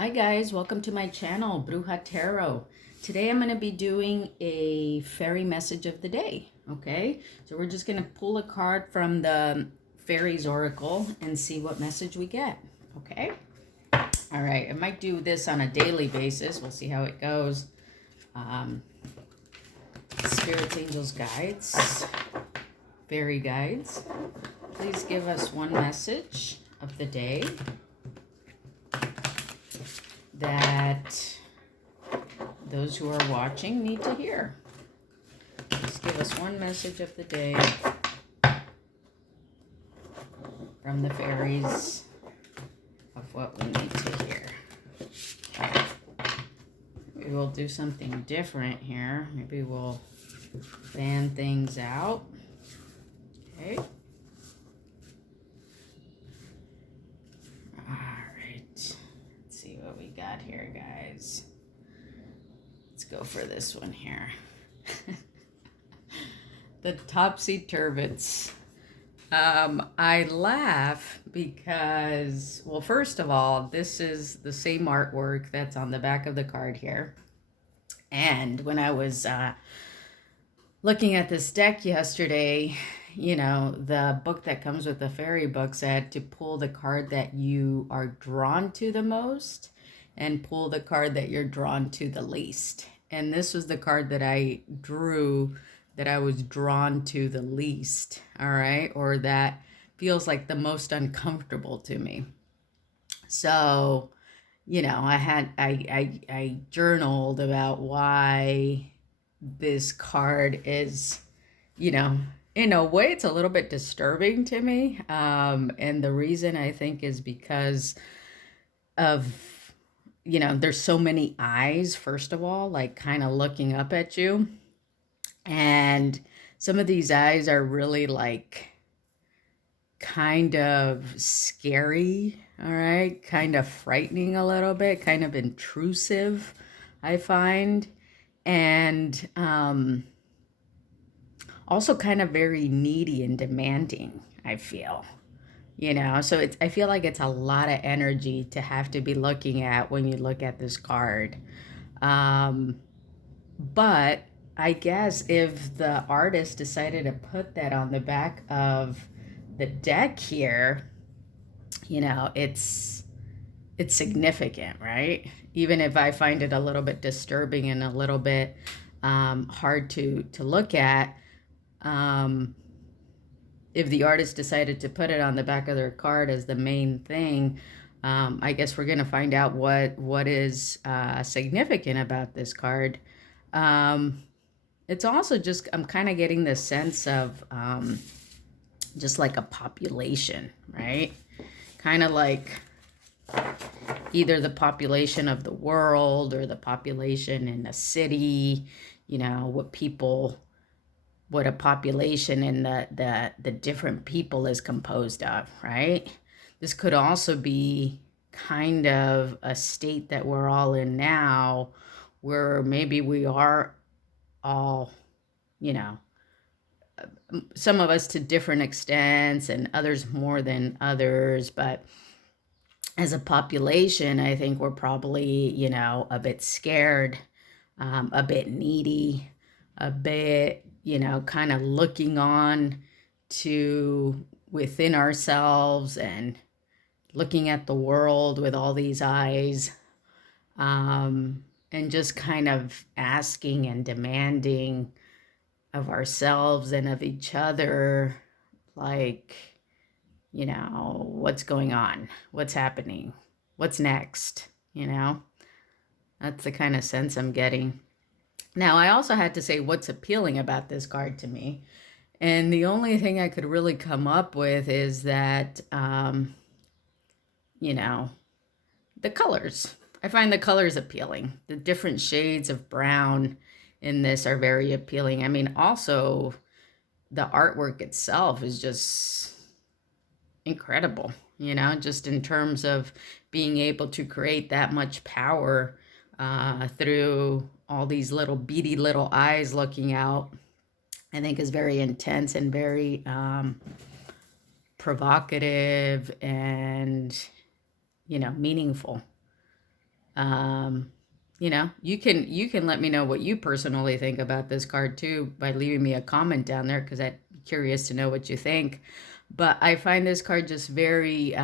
Hi guys, welcome to my channel, Bruja Tarot. Today I'm going to be doing a fairy message of the day, okay? So we're just going to pull a card from the Fairies Oracle and see what message we get, okay? All right, I might do this on a daily basis. We'll see how it goes. Spirits, angels, guides, fairy guides. Please give us one message of the day that those who are watching need to hear. Just give us one message of the day from the fairies of what we need to hear. Maybe we'll do something different here. Maybe we'll fan things out. Okay. What we got here, guys. Let's go for this one here. The Topsie Turvets. I laugh because, well, first of all, this is the same artwork that's on the back of the card here. And when I was looking at this deck yesterday, you know, the book that comes with the fairy book said to pull the card that you are drawn to the most and pull the card that you're drawn to the least. And this was the card that I drew that I was drawn to the least, all right? Or that feels like the most uncomfortable to me. So, you know, I journaled about why this card is, you know, in a way it's a little bit disturbing to me. And the reason I think is because of, you know, there's so many eyes, first of all, like kind of looking up at you. And some of these eyes are really like kind of scary, all right? Kind of frightening a little bit, kind of intrusive, I find. And also kind of very needy and demanding, I feel. You know, so I feel like it's a lot of energy to have to be looking at when you look at this card. But I guess if the artist decided to put that on the back of the deck here, you know, it's significant, right? Even if I find it a little bit disturbing and a little bit hard to look at, if the artist decided to put it on the back of their card as the main thing, I guess we're going to find out what is significant about this card. It's also just, I'm kind of getting the sense of just like a population, right? Kind of like either the population of the world or the population in a city, you know, what a population and the different people is composed of, right? This could also be kind of a state that we're all in now, where maybe we are all, you know, some of us to different extents and others more than others, but as a population, I think we're probably, you know, a bit scared, a bit needy, a bit, you know, kind of looking on to within ourselves and looking at the world with all these eyes, and just kind of asking and demanding of ourselves and of each other, like, you know, what's going on, what's happening, what's next, you know? That's the kind of sense I'm getting. Now, I also had to say what's appealing about this card to me. And the only thing I could really come up with is that, you know, the colors. I find the colors appealing. The different shades of brown in this are very appealing. I mean, also, the artwork itself is just incredible, you know, just in terms of being able to create that much power through all these little beady little eyes looking out, I think is very intense and very provocative and, you know, meaningful. You know, you can let me know what you personally think about this card too by leaving me a comment down there, because I'm curious to know what you think. But I find this card just very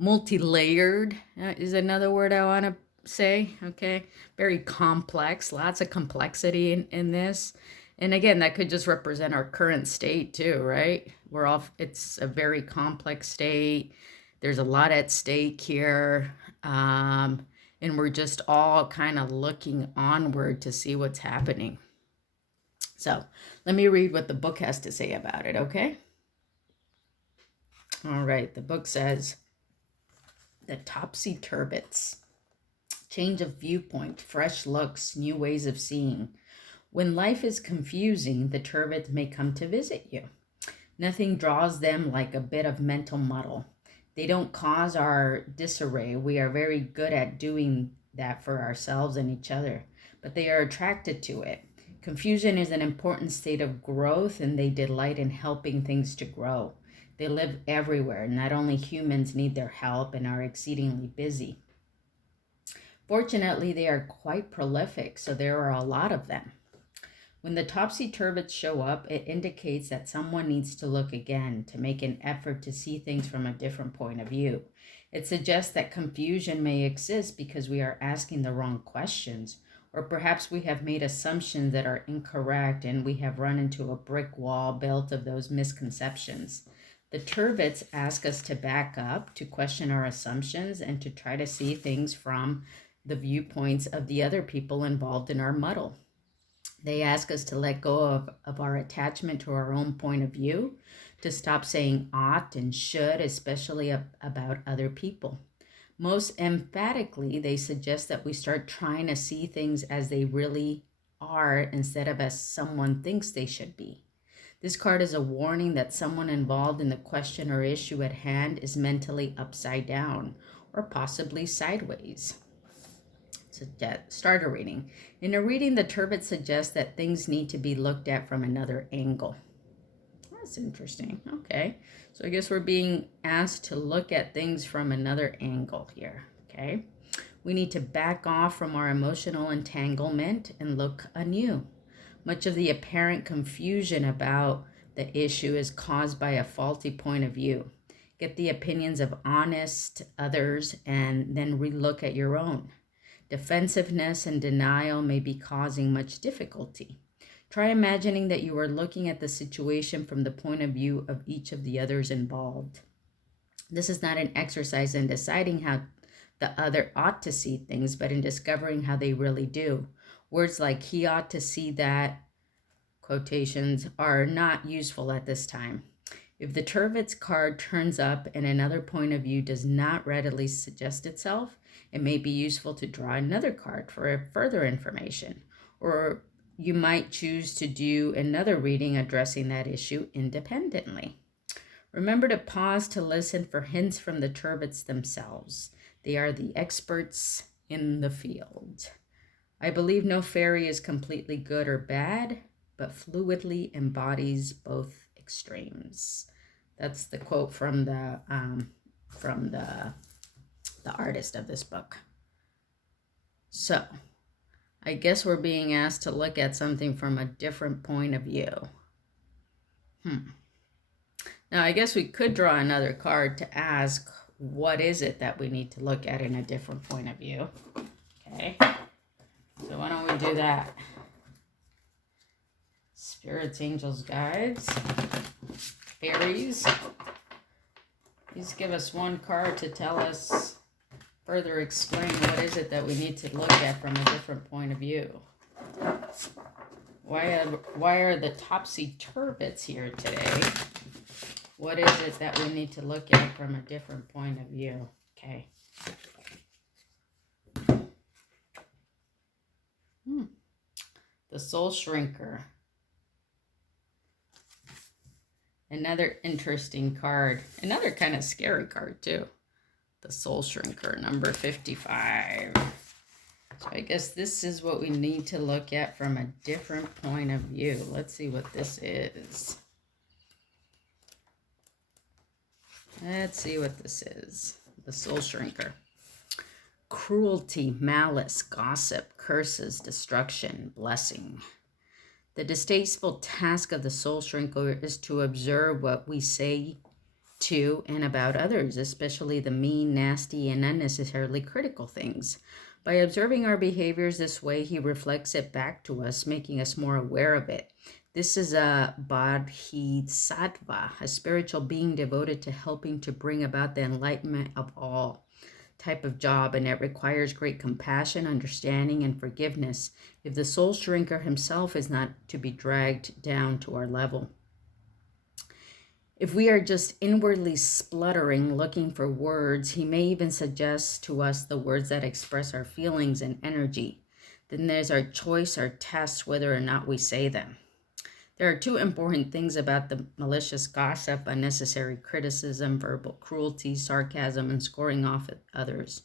multi-layered is another word I want to say. Okay, very complex, lots of complexity in this. And again, that could just represent our current state too, right? It's a very complex state. There's a lot at stake here. And we're just all kind of looking onward to see what's happening. So let me read what the book has to say about it, okay? All right, the book says, the Topsie Turvets. Change of viewpoint, fresh looks, new ways of seeing. When life is confusing, the Turvets may come to visit you. Nothing draws them like a bit of mental muddle. They don't cause our disarray. We are very good at doing that for ourselves and each other, but they are attracted to it. Confusion is an important state of growth, and they delight in helping things to grow. They live everywhere. Not only humans need their help and are exceedingly busy. Fortunately, they are quite prolific, so there are a lot of them. When the Topsie Turvets show up, it indicates that someone needs to look again, to make an effort to see things from a different point of view. It suggests that confusion may exist because we are asking the wrong questions, or perhaps we have made assumptions that are incorrect and we have run into a brick wall built of those misconceptions. The Turvets ask us to back up, to question our assumptions, and to try to see things from the viewpoints of the other people involved in our muddle. They ask us to let go of our attachment to our own point of view, to stop saying ought and should, especially about other people. Most emphatically, they suggest that we start trying to see things as they really are instead of as someone thinks they should be. This card is a warning that someone involved in the question or issue at hand is mentally upside down or possibly sideways. Starter reading. In a reading, the Turvets suggest that things need to be looked at from another angle. That's interesting. Okay. So I guess we're being asked to look at things from another angle here. Okay. We need to back off from our emotional entanglement and look anew. Much of the apparent confusion about the issue is caused by a faulty point of view. Get the opinions of honest others and then relook at your own. Defensiveness and denial may be causing much difficulty. Try imagining that you are looking at the situation from the point of view of each of the others involved. This is not an exercise in deciding how the other ought to see things, but in discovering how they really do. Words like he ought to see that, quotations, are not useful at this time. If the Turvets card turns up and another point of view does not readily suggest itself, it may be useful to draw another card for further information, or you might choose to do another reading addressing that issue independently. Remember to pause to listen for hints from the Turvets themselves. They are the experts in the field. I believe no fairy is completely good or bad, but fluidly embodies both extremes. That's the quote from the artist of this book. So, I guess we're being asked to look at something from a different point of view. Now, I guess we could draw another card to ask, what is it that we need to look at in a different point of view? Okay, so why don't we do that? Spirits, angels, guides, fairies. Please give us one card to tell us, further explain what is it that we need to look at from a different point of view. Why are the Topsie Turvets here today? What is it that we need to look at from a different point of view? Okay. The Soul Shrinker. Another interesting card. Another kind of scary card, too. The Soul Shrinker, number 55. So I guess this is what we need to look at from a different point of view. Let's see what this is. Let's see what this is. The soul shrinker. Cruelty, malice, gossip, curses, destruction, blessing. The distasteful task of the soul shrinker is to observe what we say to and about others, especially the mean, nasty, and unnecessarily critical things. By observing our behaviors this way, he reflects it back to us, making us more aware of it. This is a bodhisattva, a spiritual being devoted to helping to bring about the enlightenment of all type of job, and it requires great compassion, understanding, and forgiveness if the soul shrinker himself is not to be dragged down to our level. If we are just inwardly spluttering, looking for words, he may even suggest to us the words that express our feelings and energy. Then there's our choice, our test, whether or not we say them. There are two important things about the malicious gossip: unnecessary criticism, verbal cruelty, sarcasm, and scoring off at others.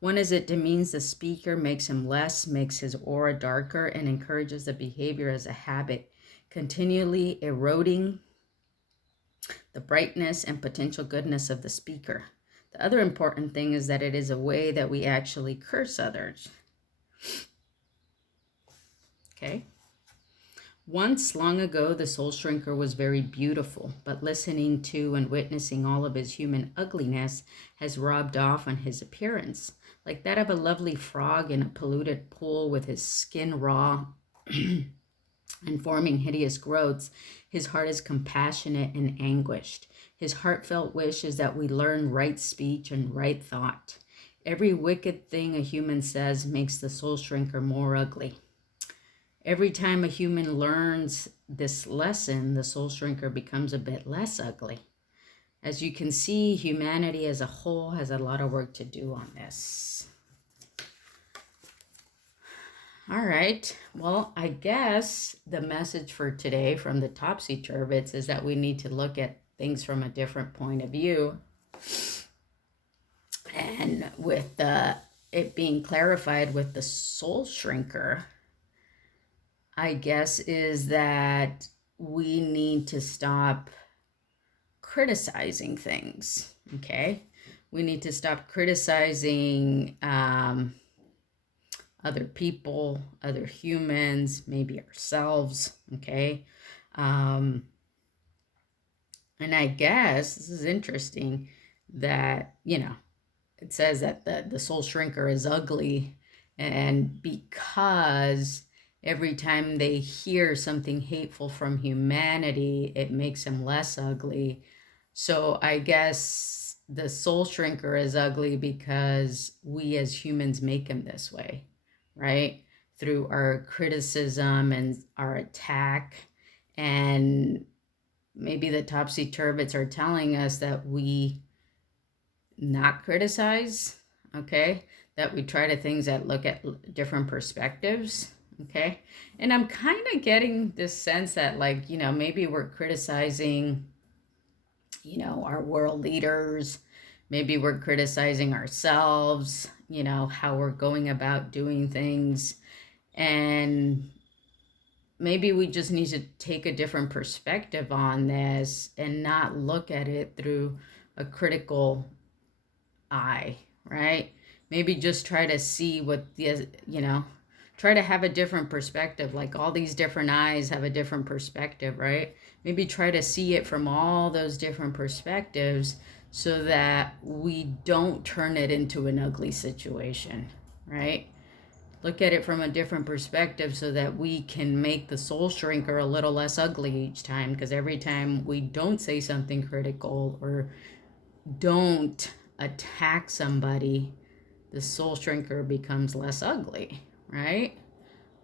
One is it demeans the speaker, makes him less, makes his aura darker, and encourages the behavior as a habit, continually eroding the brightness and potential goodness of the speaker. The other important thing is that it is a way that we actually curse others. Okay? Once, long ago, the soul shrinker was very beautiful, but listening to and witnessing all of his human ugliness has rubbed off on his appearance. Like that of a lovely frog in a polluted pool with his skin raw and forming hideous growths, his heart is compassionate and anguished. His heartfelt wish is that we learn right speech and right thought. Every wicked thing a human says makes the soul shrinker more ugly. Every time a human learns this lesson, the soul shrinker becomes a bit less ugly. As you can see, humanity as a whole has a lot of work to do on this. All right. Well, I guess the message for today from the Topsie Turvets is that we need to look at things from a different point of view. And with it being clarified with the soul shrinker, I guess, is that we need to stop criticizing things, okay? We need to stop criticizing other people, other humans, maybe ourselves, okay? And I guess this is interesting that, it says that the soul shrinker is ugly, and because every time they hear something hateful from humanity, it makes them less ugly. So I guess the soul shrinker is ugly because we as humans make him this way, right? Through our criticism and our attack. And maybe the Topsy Turvets are telling us that we not criticize, okay? That we try to things that look at different perspectives. Okay. And I'm kind of getting this sense that, like, maybe we're criticizing, our world leaders. Maybe we're criticizing ourselves, how we're going about doing things. And maybe we just need to take a different perspective on this and not look at it through a critical eye, right? Maybe just try to see what try to have a different perspective. Like all these different eyes have a different perspective, right? Maybe try to see it from all those different perspectives so that we don't turn it into an ugly situation, right? Look at it from a different perspective so that we can make the soul shrinker a little less ugly each time, because every time we don't say something critical or don't attack somebody, the soul shrinker becomes less ugly, right?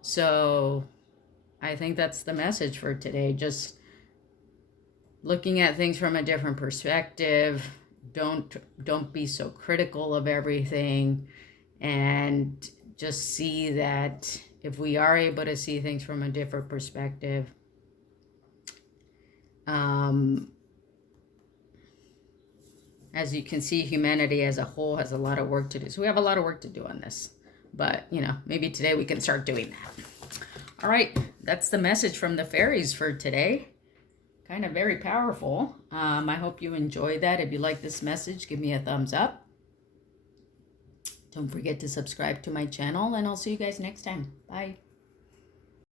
So I think that's the message for today. Just looking at things from a different perspective. Don't be so critical of everything, and just see that if we are able to see things from a different perspective, as you can see, humanity as a whole has a lot of work to do. So we have a lot of work to do on this. But, maybe today we can start doing that. All right, that's the message from the fairies for today. kind of very powerful. I hope you enjoyed that. If you like this message, give me a thumbs up. Don't forget to subscribe to my channel, and I'll see you guys next time. Bye.